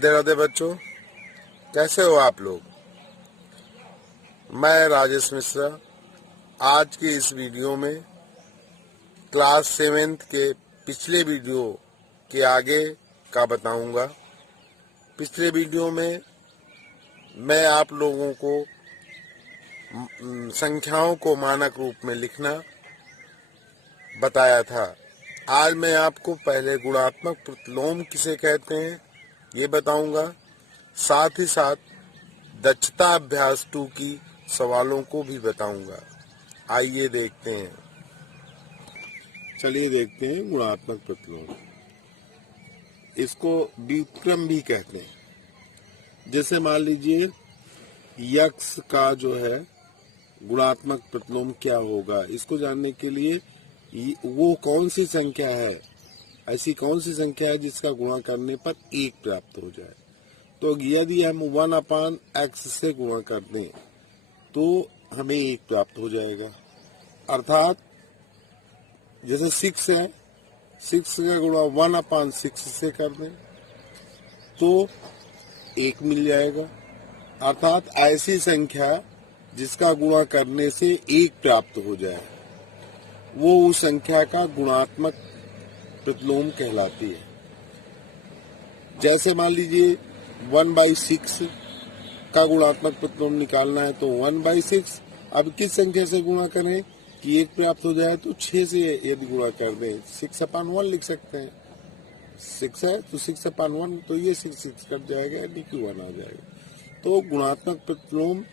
राधे राधे बच्चों, कैसे हो आप लोग। मैं राजेश मिश्रा आज की इस वीडियो में क्लास 7th के पिछले वीडियो के आगे का बताऊंगा। पिछले वीडियो में मैं आप लोगों को संख्याओं को मानक रूप में लिखना बताया था। आज मैं आपको पहले गुणात्मक प्रतिलोम किसे कहते हैं ये बताऊंगा, साथ ही साथ दक्षता अभ्यास 2 की सवालों को भी बताऊंगा। आइए देखते हैं। चलिए देखते हैं गुणात्मक प्रतिलोम। इसको व्युत्क्रम भी कहते हैं। जैसे मान लीजिए यक्स का जो है गुणात्मक प्रतिलोम क्या होगा, इसको जानने के लिए वो कौन सी संख्या है, ऐसी कौन सी संख्या है जिसका गुणा करने पर 1 प्राप्त हो जाए। तो यदि हम 1/x से गुणा कर दें तो हमें 1 प्राप्त हो जाएगा। अर्थात जैसे 6 है, 6 का गुणा 1/6 से कर दें तो 1 मिल जाएगा। अर्थात ऐसी संख्या जिसका गुणा करने से 1 प्राप्त हो जाए वो उस संख्या का गुणात्मक प्रतिलोम कहलाती है। जैसे मान लीजिए 1/6 का गुणात्मक प्रतिलोम निकालना है तो 1/6 अब किस संख्या से गुणा करें कि 1 प्राप्त हो जाए, तो 6 से यदि गुणा कर दें 6/1 लिख सकते हैं। 6 है तो 6/1 तो ये 6 कट जाएगा, यानी कि 1 आ जाएगा। तो गुणात्मक प्रतिलोम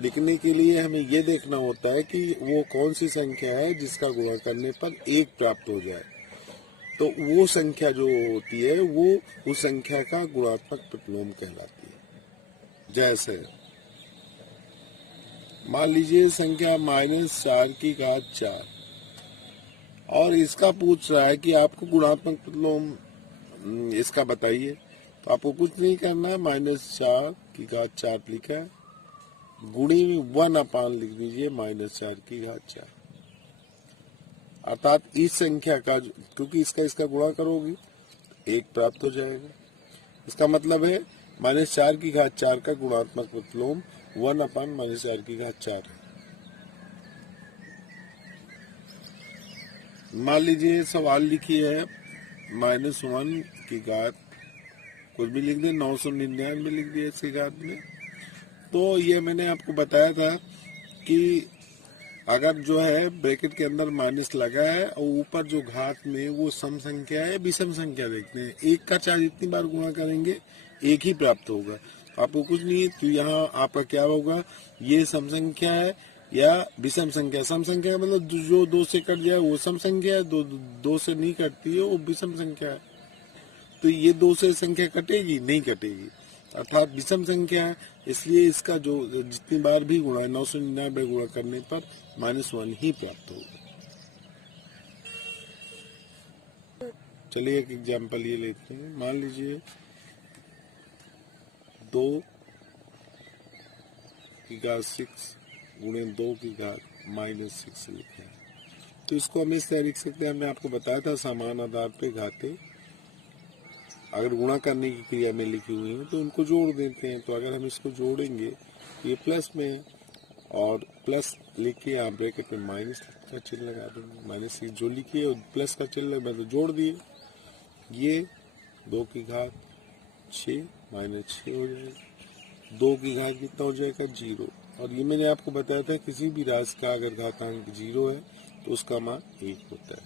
लिखने के लिए हमें ये देखना होता है कि वो कौन सी संख्या है जिसका गुणा करने पर 1 प्राप्त हो जाए। तो वो संख्या जो होती है वो उस संख्या का गुणात्मक प्रतिलोम कहलाती है। जैसे मान लीजिए संख्या -4 और इसका पूछ रहा है कि आपको गुणात्मक प्रतिलोम इसका बताइए। तो आपको कुछ नहीं करना है, -4 लिखा है, गुणी 1 लिख दीजिए -4। अर्थात इस संख्या का, क्योंकि इसका गुणा करोगे 1 प्राप्त हो जाएगा। इसका मतलब है -4 का गुणात्मक प्रतिलोम 1/-4 है। मान लीजिए सवाल लिखी है -1 कुछ भी लिख दे, 999 लिख दिया इसकी घात में। तो ये मैंने आपको बताया था कि अगर जो है ब्रैकेट के अंदर माइनस लगा है और ऊपर जो घात में वो सम संख्या है विषम संख्या देखते हैं, 1 का चाहे जितनी बार गुणा करेंगे 1 ही प्राप्त होगा। आपको कुछ नहीं, तो यहाँ आपका क्या होगा, ये सम संख्या है या विषम संख्या। सम संख्या मतलब जो 2 से कट जाए वो सम संख्या है, 2 से नहीं कटती है वो विषम संख्या है। तो ये 2 से संख्या कटेगी नहीं कटेगी, अर्थात विषम संख्या है, इसलिए इसका जो जितनी बार भी गुणा है 999 गुणा करने पर -1 ही प्राप्त होगा। चलिए एक एग्जांपल ये लेते हैं। मान लीजिए 2 की घात 6 गुणे 2 की घात -6 लिखे हैं। तो इसको हम इस तरह लिख सकते हैं, हमने आपको बताया था समान आधार पे घातें अगर गुणा करने की क्रिया में लिखी हुई है तो उनको जोड़ देते हैं। तो अगर हम इसको जोड़ेंगे ये प्लस में, और प्लस लिख के यहाँ ब्रैकेट में माइनस का चिन्ह लगा देंगे। माइनस जो लिखी है प्लस का चिन्ह लगा तो जोड़ दिए, ये 2 की घात 6 -6 हो जाएगा। 2 की घात कितना हो जाएगा 0। और ये मैंने आपको बताया था किसी भी राशि का अगर घातांक 0 है तो उसका मान 1 होता है।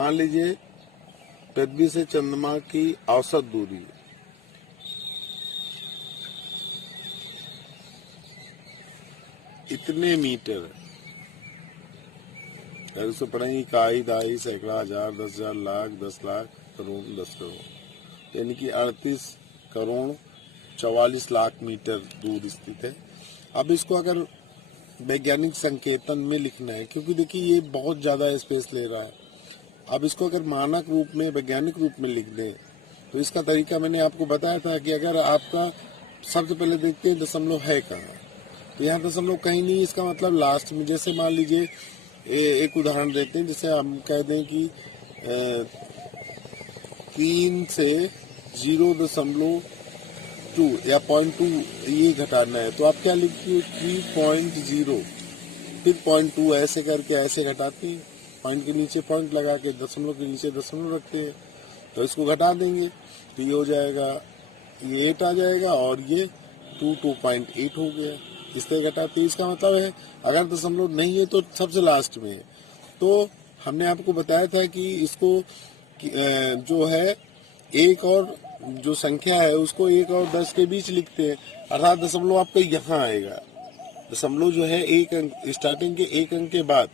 मान लीजिए पृथ्वी से चंद्रमा की औसत दूरी इतने मीटर है। अगर उसको पढ़ेंगे इकाई, दहाई, सैकड़ा, हजार, 10,000, लाख, 10 लाख, करोड़, 10 करोड़, यानी कि 38 करोड़ 44 लाख मीटर दूर स्थित है। अब इसको अगर वैज्ञानिक संकेतन में लिखना है, क्योंकि देखिए ये बहुत ज्यादा स्पेस ले रहा है, अब इसको अगर मानक रूप में वैज्ञानिक रूप में लिख दें तो इसका तरीका मैंने आपको बताया था कि अगर आपका सबसे पहले देखते हैं दशमलव है कहाँ, तो यहाँ दशमलव कहीं नहीं, इसका मतलब लास्ट में। जैसे मान लीजिए एक उदाहरण देते हैं, जैसे हम कह दें कि 3 से 0.3 2 या 0.2 ये घटाना है तो आप क्या लिखते हो 3.0, फिर 0.2 ऐसे करके ऐसे घटाते हैं, पॉइंट के नीचे पॉइंट लगा के दशमलव के नीचे दशमलव रखते हैं, तो इसको घटा देंगे तो ये हो जाएगा, ये 8 आ जाएगा और ये 2.8 हो गया। इस तरह घटाते, इसका मतलब है अगर दशमलव नहीं है तो सबसे लास्ट में है। तो हमने आपको बताया था कि इसको जो है एक और जो संख्या है उसको 1 और 10 के बीच लिखते हैं, अर्थात दशमलव आपका यहाँ आएगा, दशमलव जो है एक अंक स्टार्टिंग के एक अंक के बाद,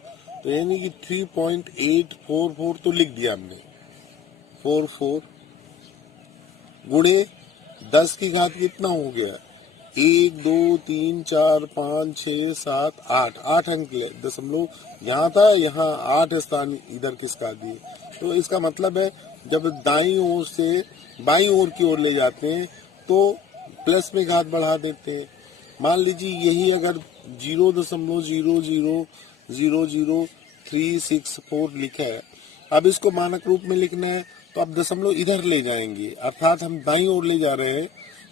तो यानी कि 3.844 तो लिख दिया हमने, 44 गुणे 10 की घात कितना हो गया, 1 2 3 4 5 6 7 8, 8 अंक दशमलव यहाँ था, यहाँ 8 स्थान इधर किसका दिए। तो इसका मतलब है जब दाईं ओर से बाईं ओर की ओर ले जाते हैं तो प्लस में घात बढ़ा देते हैं। मान लीजिए यही अगर 0.0000364 लिखा है, अब इसको मानक रूप में लिखना है तो आप दशमलव इधर ले जाएंगे, अर्थात हम दाईं ओर ले जा रहे हैं,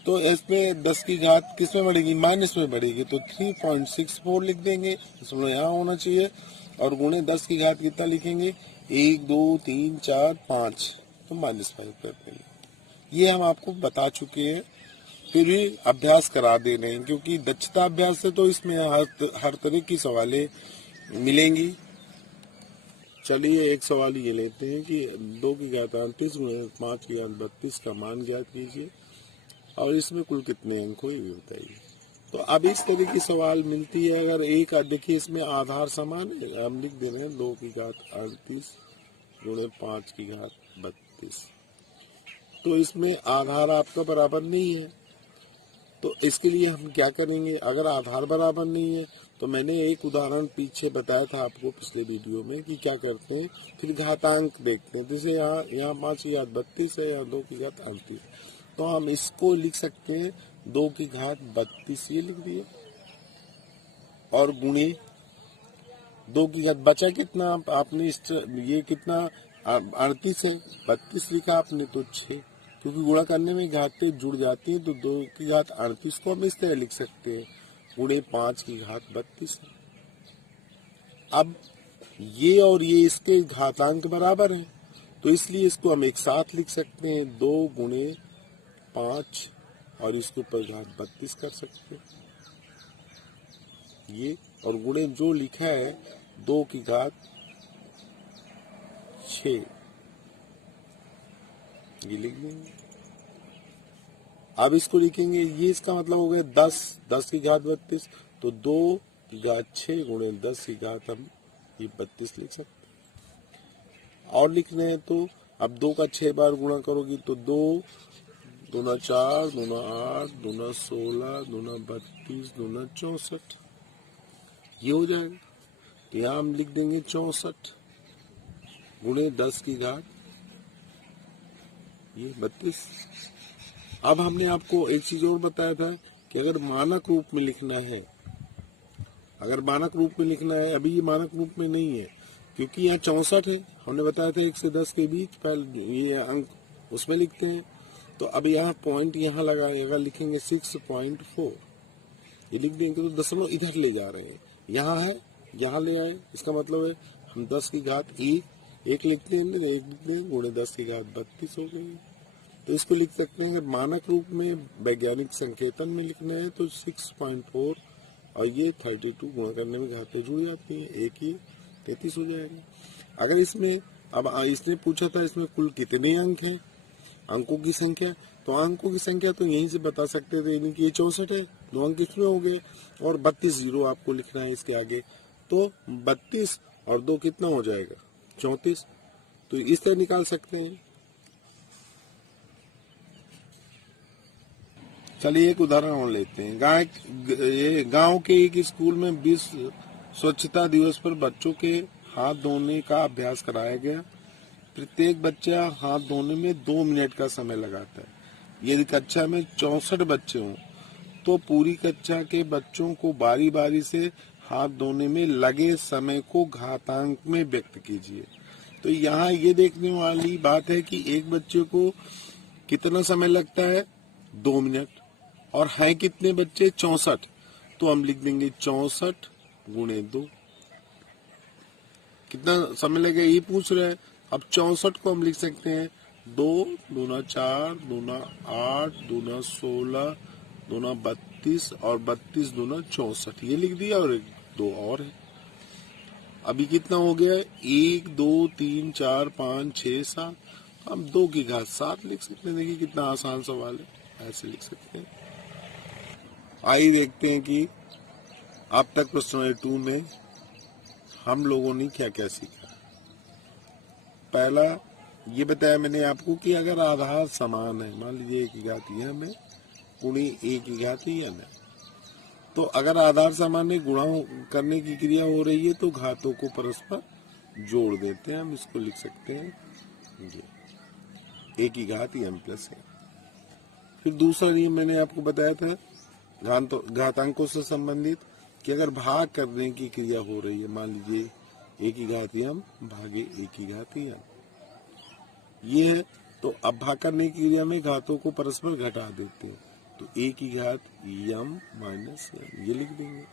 तो इसमें 10 की घात किस में बढ़ेगी, माइनस में बढ़ेगी, तो 3.64 लिख देंगे, दशमलव यहाँ होना चाहिए, और गुणे 10 की घात कितना लिखेंगे, 1 2 3 4 5, तो -5 कर देंगे। ये हम आपको बता चुके हैं, फिर भी अभ्यास करा दे रहे हैं, क्योंकि दक्षता अभ्यास से तो इसमें हर तरह की सवालें मिलेंगी। चलिए एक सवाल ये लेते हैं कि 2 की घात 38 गुणे 5 की घात 32 का मान ज्ञात कीजिए और इसमें कुल कितने अंक हो ये बताइए। तो अब इस तरह की सवाल मिलती है, अगर एक देखिए इसमें आधार समान है, हम लिख दे रहे हैं 2 की घात 38 गुणे 5 की घात 32, तो इसमें आधार आपका बराबर नहीं है, तो इसके लिए हम क्या करेंगे, अगर आधार बराबर नहीं है तो मैंने एक उदाहरण पीछे बताया था आपको पिछले वीडियो में कि क्या करते हैं, फिर घातांक देखते हैं, जैसे यहाँ 5 की घात 32 है, यहाँ 2 की घात 38, तो हम इसको लिख सकते हैं 2 की घात 32 ये लिख दिए, और गुणे 2 की घात बचा कितना आपने ये कितना 38 है, 32 लिखा आपने तो 6, क्योंकि गुणा करने में घातें जुड़ जाती हैं, तो 2 की घात 38 को हम इस तरह लिख सकते हैं गुणे 5 की घात 32। अब ये और ये इसके घातांक बराबर हैं, तो इसलिए इसको हम एक साथ लिख सकते हैं, 2 गुणे 5 और इसके ऊपर घात 32 कर सकते हैं ये, और गुणे जो लिखा है 2 की घात 6 ये लिख देंगे। अब इसको लिखेंगे, ये इसका मतलब हो गया 10 की घात 32, तो 2 की घात 6 गुणे 10 की घात हम ये 32 लिख सकते हैं। और लिखने हैं तो अब 2 का 6 बार गुणा करोगी तो 2 दूना 4 दूना 8 दूना 16 दूना 32 दूना 64 ये हो जाएगा, तो यहाँ हम लिख देंगे 64 गुणे 10 की घात ये 32। अब हमने आपको एक चीज और बताया था कि अगर मानक रूप में लिखना है, अभी ये मानक रूप में नहीं है क्योंकि यहाँ 64 है, हमने बताया था 1 से 10 के बीच पहले ये अंक उसमें लिखते हैं, तो अब यहाँ पॉइंट यहाँ लगाएगा, लिखेंगे 6.4 ये लिख देंगे, तो दशमलव इधर ले जा रहे हैं, यहाँ है यहाँ ले आए, इसका मतलब है हम 10 की घात 1 लिखते हैं, 1 लिखते हैं गुणे 10 की घात 32 हो गई। तो इसको लिख सकते हैं, अगर मानक रूप में वैज्ञानिक संकेतन में लिखना है तो 6.4 और ये 32 गुणा करने में घातें जुड़ जाती हैं, एक ही 33 हो जाएगा। अगर इसमें अब इसने पूछा था इसमें कुल कितने अंक हैं, अंकों की संख्या, तो अंकों की संख्या तो यहीं से बता सकते थे, यानी कि ये 64 है, 2 अंक इसमें हो गए, और 32 जीरो आपको लिखना है इसके आगे, तो 32 और 2 कितना हो जाएगा 34, तो इस तरह निकाल सकते हैं। चलिए एक उदाहरण और लेते हैं, गांव के एक स्कूल में विश्व स्वच्छता दिवस पर बच्चों के हाथ धोने का अभ्यास कराया गया। प्रत्येक बच्चा हाथ धोने में 2 मिनट का समय लगाता है। यदि कक्षा में 64 बच्चे हों तो पूरी कक्षा के बच्चों को बारी बारी से हाथ धोने में लगे समय को घातांक में व्यक्त कीजिए। तो यहाँ ये देखने वाली बात है कि एक बच्चे को कितना समय लगता है, 2 मिनट, और हैं कितने बच्चे 64, तो हम लिख देंगे 64 गुणे 2। कितना समय लगेगा ये पूछ रहे हैं। अब 64 को हम लिख सकते हैं 2 दूना 4 दूना 8 दूना 16 दूना 32 और 32 दूना 64, ये लिख दिया। और एक दो और है। अभी कितना हो गया 1 2 3 4 5 6 7, हम 2 की घात 7 लिख सकते हैं। देखिए कितना आसान सवाल है, ऐसे लिख सकते हैं। आइए देखते हैं कि अब तक प्रश्न 2 में हम लोगों ने क्या क्या सीखा। पहला ये बताया मैंने आपको कि अगर आधार समान है, मान लीजिए a की घात m है गुणी a की घात n है, तो अगर आधार समान है, गुणा करने की क्रिया हो रही है, तो घातों को परस्पर जोड़ देते हैं। हम इसको लिख सकते हैं ये a की घात m प्लस a। फिर दूसरा नियम मैंने आपको बताया था घातांकों से संबंधित कि अगर भाग करने की क्रिया हो रही है, मान लीजिए a की घात m भागे a की घात n, ये है, तो अब भाग करने की क्रिया में घातों को परस्पर घटा देते हैं, तो a की घात m माइनस m, ये लिख देंगे।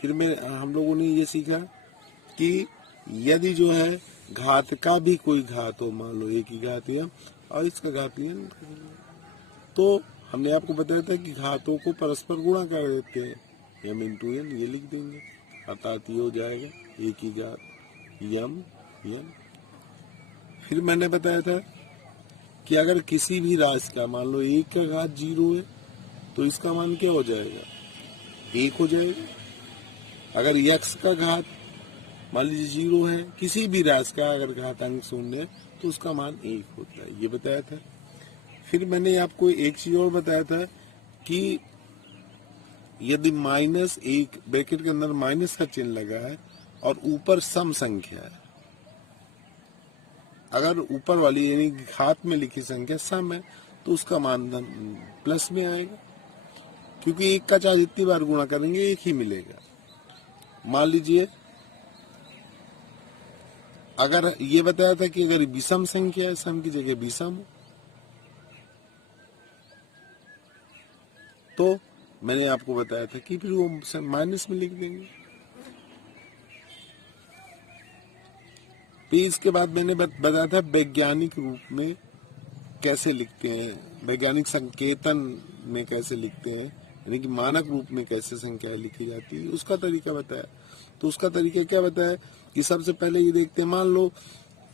फिर हम लोगों ने ये सीखा कि यदि जो है घात का भी कोई घात हो, मान लो a की घात m और इसका घात n, तो हमने आपको बताया था कि घातों को परस्पर गुणा कर देते हैं, m इंटू n, ये लिख देंगे। अर्थात ये हो जाएगा a की घात m n। फिर मैंने बताया था कि अगर किसी भी राशि का मान लो 1 का घात 0 है, तो इसका मान क्या हो जाएगा 1 हो जाएगा। अगर x का घात मान लीजिए 0 है, किसी भी राशि का अगर घातांक 0 है, तो उसका मान 1 होता है, ये बताया था। फिर मैंने आपको एक चीज और बताया था कि यदि -1 ब्रैकेट के अंदर माइनस का चिन्ह लगा है और ऊपर सम संख्या है, अगर ऊपर वाली यानी घात में लिखी संख्या सम है, तो उसका मान प्लस में आएगा, क्योंकि 1 का चाहे जितनी बार गुणा करेंगे 1 ही मिलेगा। मान लीजिए अगर ये बताया था कि अगर विषम संख्या है, सम की जगह विषम, तो मैंने आपको बताया था कि फिर वो माइनस में लिख देंगे। फिर इसके बाद मैंने बताया था वैज्ञानिक रूप में कैसे लिखते हैं, वैज्ञानिक संकेतन में कैसे लिखते हैं, यानी कि मानक रूप में कैसे संख्या लिखी जाती है, उसका तरीका बताया। तो उसका तरीका क्या बताया कि सबसे पहले ये देखते हैं, मान लो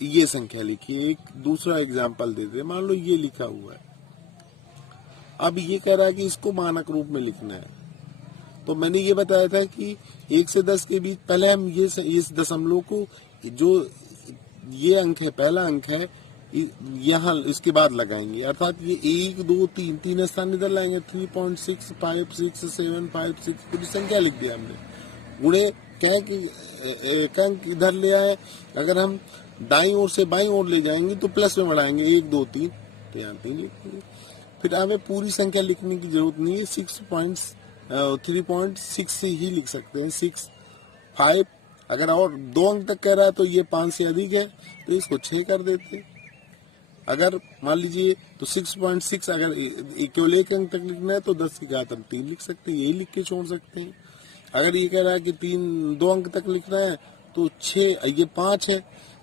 ये संख्या लिखी है, एक दूसरा एग्जाम्पल देते हैं, मान लो ये लिखा हुआ है। अब ये कह रहा है कि इसको मानक रूप में लिखना है, तो मैंने ये बताया था कि 1 से 10 के बीच पहले हम ये इस दशमलव को, जो ये अंक है पहला अंक है, यहाँ इसके बाद लगाएंगे, अर्थात ये 1 2 3 तीन स्थान इधर लाएंगे, 3.6 5 6 7 5 6 पूरी संख्या लिख दिया हमने। गुणे अंक इधर ले आए, अगर हम दाईं ओर से बाईं ओर ले जाएंगे तो प्लस में बढ़ाएंगे 1 2 3, तो यहाँ 3 लिख देंगे। फिर हमें पूरी संख्या लिखने की जरूरत नहीं है, 3.6 ही लिख सकते हैं, 6 5, अगर और 2 अंक तक कह रहा है तो ये 5 से अधिक है, तो इसको 6 कर देते हैं। अगर मान लीजिए तो 6.6 अगर केवल 1 अंक तक लिखना है तो 10 की घात हम 3 लिख सकते हैं, यही लिख के छोड़ सकते हैं। अगर ये कह रहा है कि 2 अंक तक लिखना है तो 6, ये 5 है,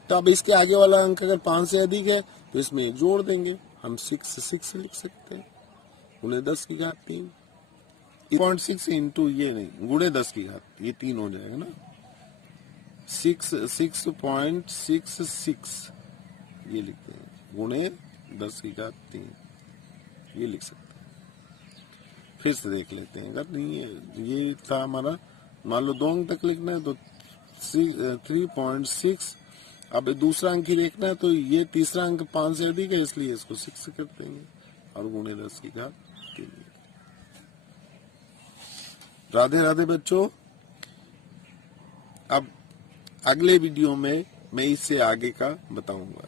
तो अब इसके आगे वाला अंक अगर 5 से अधिक है तो इसमें जोड़ देंगे, हम 6 लिख सकते हैं, गुणे 10 की घात 3। 6 इंटू ये नहीं, गुणे 10 की घात, ये 3 हो जाएगा ना, 6.66 ये लिखते हैं, गुणे 10 की घात 3, ये लिख सकते हैं। फिर से देख लेते हैं, अगर नहीं है, ये था हमारा, मान लो 2 अंक तक लिखना है तो 3.6, अब दूसरा अंक ही देखना है तो ये तीसरा अंक 5 से अधिक है, इसलिए इसको 6 कर देंगे और गुणे 10 की घात 3। राधे राधे बच्चों। अब अगले वीडियो में मैं इससे आगे का बताऊंगा।